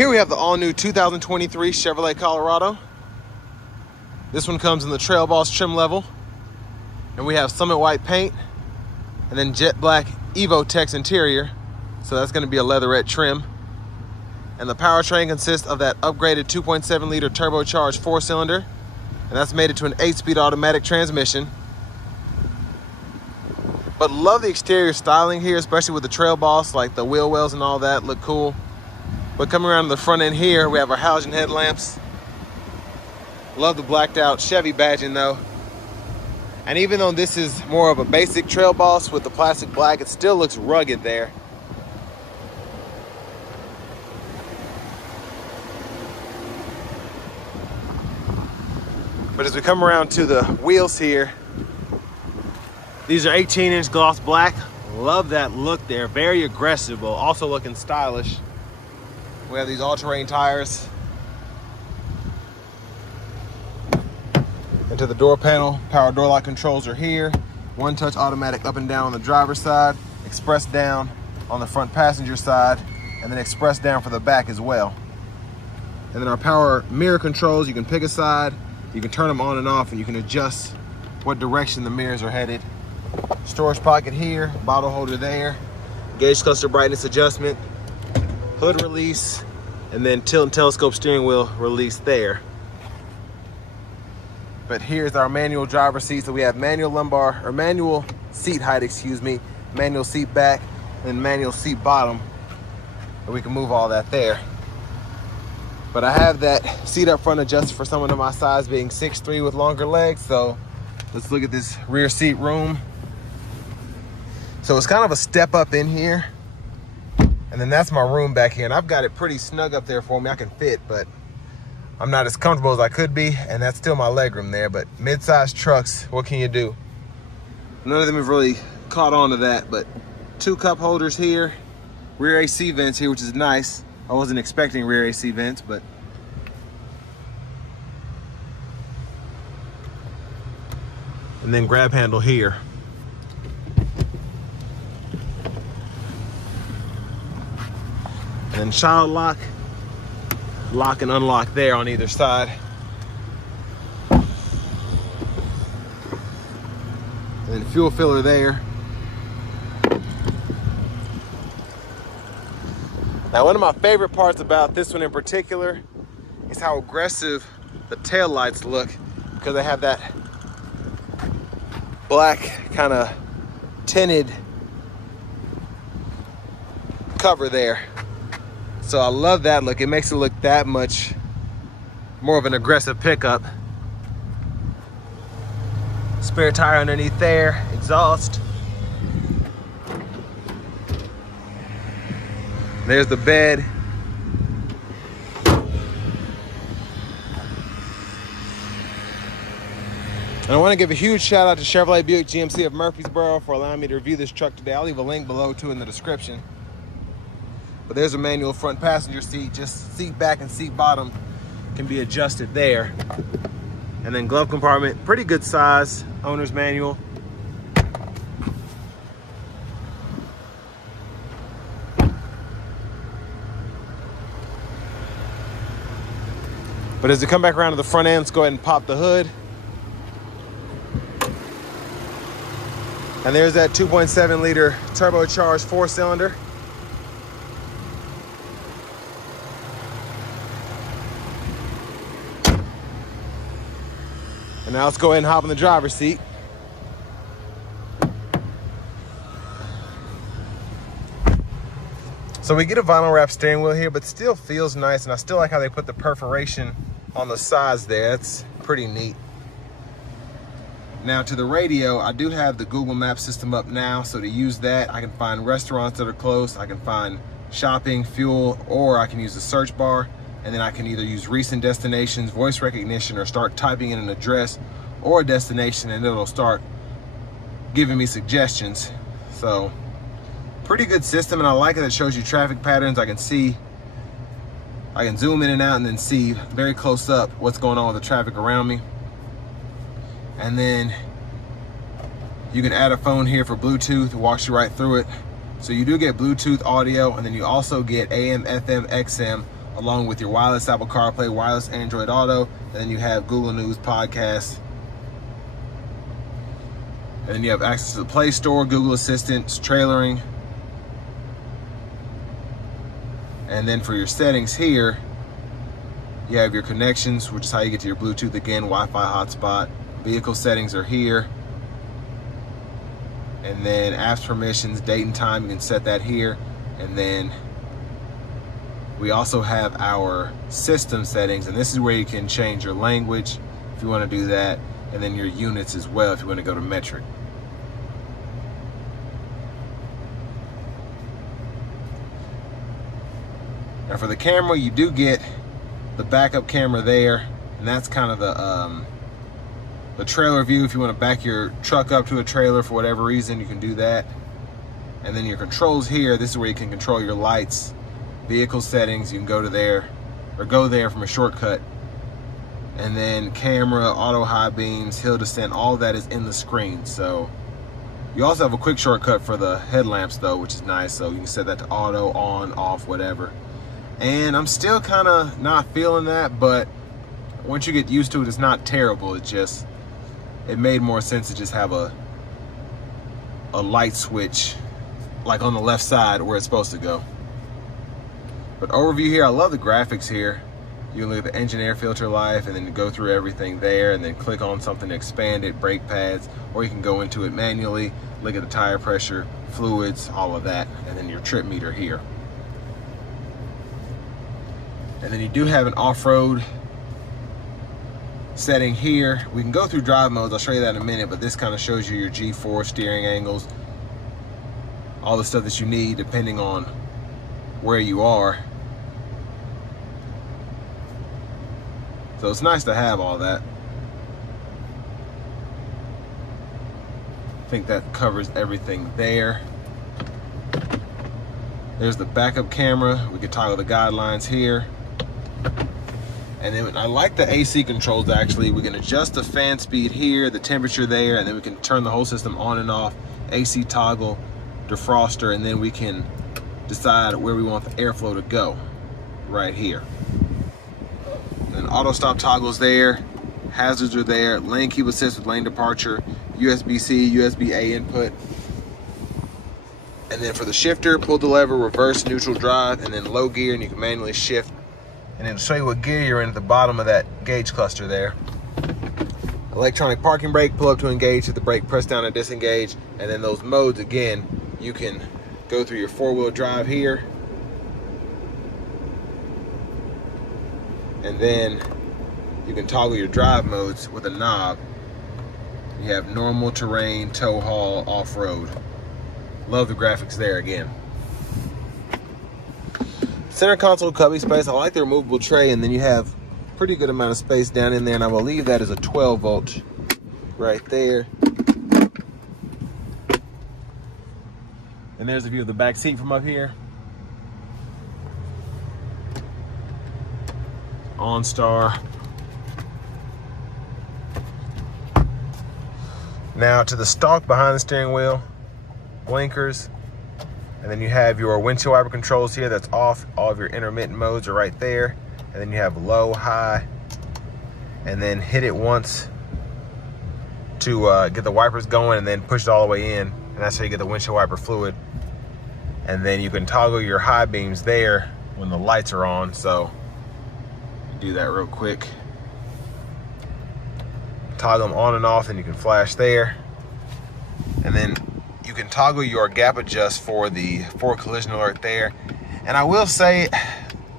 Here we have the all-new 2023 Chevrolet Colorado. This one comes in the Trail Boss trim level. And we have Summit White paint and then jet black Evo Tex interior. So that's gonna be a leatherette trim. And the powertrain consists of that upgraded 2.7 liter turbocharged 4-cylinder. And that's made it to an 8-speed automatic transmission. But love the exterior styling here, especially with the Trail Boss, like the wheel wells and all that look cool. But coming around to the front end here, we have our halogen headlamps. Love the blacked out Chevy badging though. And even though this is more of a basic Trail Boss with the plastic black, it still looks rugged there. But as we come around to the wheels here, these are 18-inch gloss black. Love that look there, very aggressive, but also looking stylish. We have these all-terrain tires. Into the door panel, power door lock controls are here. One-touch automatic up and down on the driver's side, express down on the front passenger side, and then express down for the back as well. And then our power mirror controls, you can pick a side, you can turn them on and off, and you can adjust what direction the mirrors are headed. Storage pocket here, bottle holder there, gauge cluster brightness adjustment, hood release, and then tilt and telescope steering wheel release there. But here's our manual driver seat. So we have manual lumbar, or manual seat height, excuse me, manual seat back, and manual seat bottom. And we can move all that there. But I have that seat up front adjusted for someone of my size, being 6'3" with longer legs. So let's look at this rear seat room. So it's kind of a step up in here. And then that's my room back here. And I've got it pretty snug up there for me. I can fit, but I'm not as comfortable as I could be. And that's still my legroom there. But mid-sized trucks, what can you do? None of them have really caught on to that. But 2 cup holders here. Rear AC vents here, which is nice. I wasn't expecting rear AC vents, but and then grab handle here. And then child lock, lock and unlock there on either side. And then fuel filler there. Now, one of my favorite parts about this one in particular is how aggressive the taillights look, because they have that black kind of tinted cover there. So I love that look. It makes it look that much more of an aggressive pickup. Spare tire underneath there, exhaust. There's the bed. And I want to give a huge shout out to Chevrolet Buick GMC of Murfreesboro for allowing me to review this truck today. I'll leave a link below too in the description. But there's a manual front passenger seat, just seat back and seat bottom can be adjusted there. And then glove compartment, pretty good size, owner's manual. But as we come back around to the front end, let's go ahead and pop the hood. And there's that 2.7 liter turbocharged 4-cylinder. And now let's go ahead and hop in the driver's seat. So we get a vinyl wrap steering wheel here, but still feels nice. And I still like how they put the perforation on the sides there. That's pretty neat. Now to the radio, I do have the Google Maps system up now. So to use that, I can find restaurants that are close. I can find shopping, fuel, or I can use the search bar. And then I can either use recent destinations, voice recognition, or start typing in an address or a destination, and it'll start giving me suggestions. So pretty good system, and I like it. It shows you traffic patterns. I can zoom in and out and then see very close up what's going on with the traffic around me. And then you can add a phone here for Bluetooth. It walks you right through it. So you do get Bluetooth audio, and then you also get AM, FM, XM, along with your wireless Apple CarPlay, wireless Android Auto, and then you have Google News Podcasts. And then you have access to the Play Store, Google Assistant, trailering. And then for your settings here, you have your connections, which is how you get to your Bluetooth again, Wi-Fi hotspot. Vehicle settings are here. And then apps permissions, date and time, you can set that here. And then we also have our system settings, and this is where you can change your language if you want to do that, and then your units as well if you want to go to metric. Now for the camera, you do get the backup camera there, and that's kind of the trailer view. If you want to back your truck up to a trailer for whatever reason, you can do that. And then your controls here, this is where you can control your lights, vehicle settings, you can go to there, or go there from a shortcut. And then camera, auto high beams, hill descent, all that is in the screen. So you also have a quick shortcut for the headlamps though, which is nice. So you can set that to auto, on, off, whatever. And I'm still kind of not feeling that, but once you get used to it, it's not terrible. It made more sense to just have a light switch like on the left side where it's supposed to go. But overview here, I love the graphics here. You can look at the engine air filter life and then go through everything there and then click on something to expand it, brake pads, or you can go into it manually, look at the tire pressure, fluids, all of that, and then your trip meter here. And then you do have an off-road setting here. We can go through drive modes, I'll show you that in a minute, but this kind of shows you your G4 steering angles, all the stuff that you need depending on where you are. So it's nice to have all that. I think that covers everything there. There's the backup camera. We can toggle the guidelines here. And then I like the AC controls actually. We can adjust the fan speed here, the temperature there, and then we can turn the whole system on and off. AC toggle, defroster, and then we can decide where we want the airflow to go right here. And auto stop toggles there, hazards are there, lane keep assist with lane departure, USB-C, USB-A input. And then for the shifter, pull the lever, reverse, neutral drive, and then low gear, and you can manually shift. And it'll show you what gear you're in at the bottom of that gauge cluster there. Electronic parking brake, pull up to engage, hit the brake, press down to disengage. And then those modes, again, you can go through your four-wheel drive here. And then you can toggle your drive modes with a knob. You have normal, terrain, tow haul, off-road. Love the graphics there again. Center console cubby space, I like the removable tray, and then you have pretty good amount of space down in there, and I believe that is a 12 volt right there. And there's a view of the back seat from up here. OnStar. Now to the stalk behind the steering wheel, blinkers, and then you have your windshield wiper controls here, that's off. All of your intermittent modes are right there. And then you have low, high, and then hit it once to get the wipers going, and then push it all the way in. And that's how you get the windshield wiper fluid. And then you can toggle your high beams there when the lights are on. So do that real quick. Toggle them on and off, and you can flash there. And then you can toggle your gap adjust for the forward collision alert there. And I will say,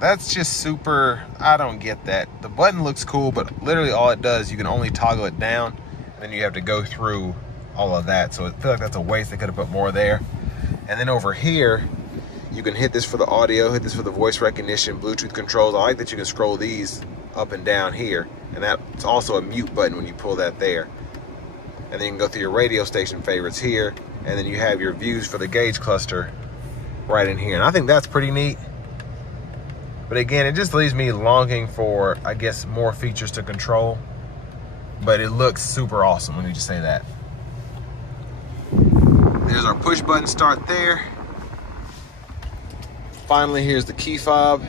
that's just super, I don't get that. The button looks cool, but literally all it does, you can only toggle it down, and then you have to go through all of that. So I feel like that's a waste. They could have put more there. And then over here, you can hit this for the audio, hit this for the voice recognition, Bluetooth controls. I like that you can scroll these up and down here. And that's also a mute button when you pull that there. And then you can go through your radio station favorites here. And then you have your views for the gauge cluster right in here. And I think that's pretty neat. But again, it just leaves me longing for, I guess, more features to control. But it looks super awesome, let me just say that. There's our push button start there. Finally, here's the key fob.